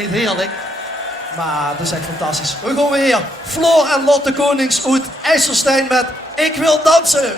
niet heerlijk? Maar dat is echt fantastisch. We gaan weer hier. Floor en Lotte Konings uit IJsselstein met Ik wil dansen.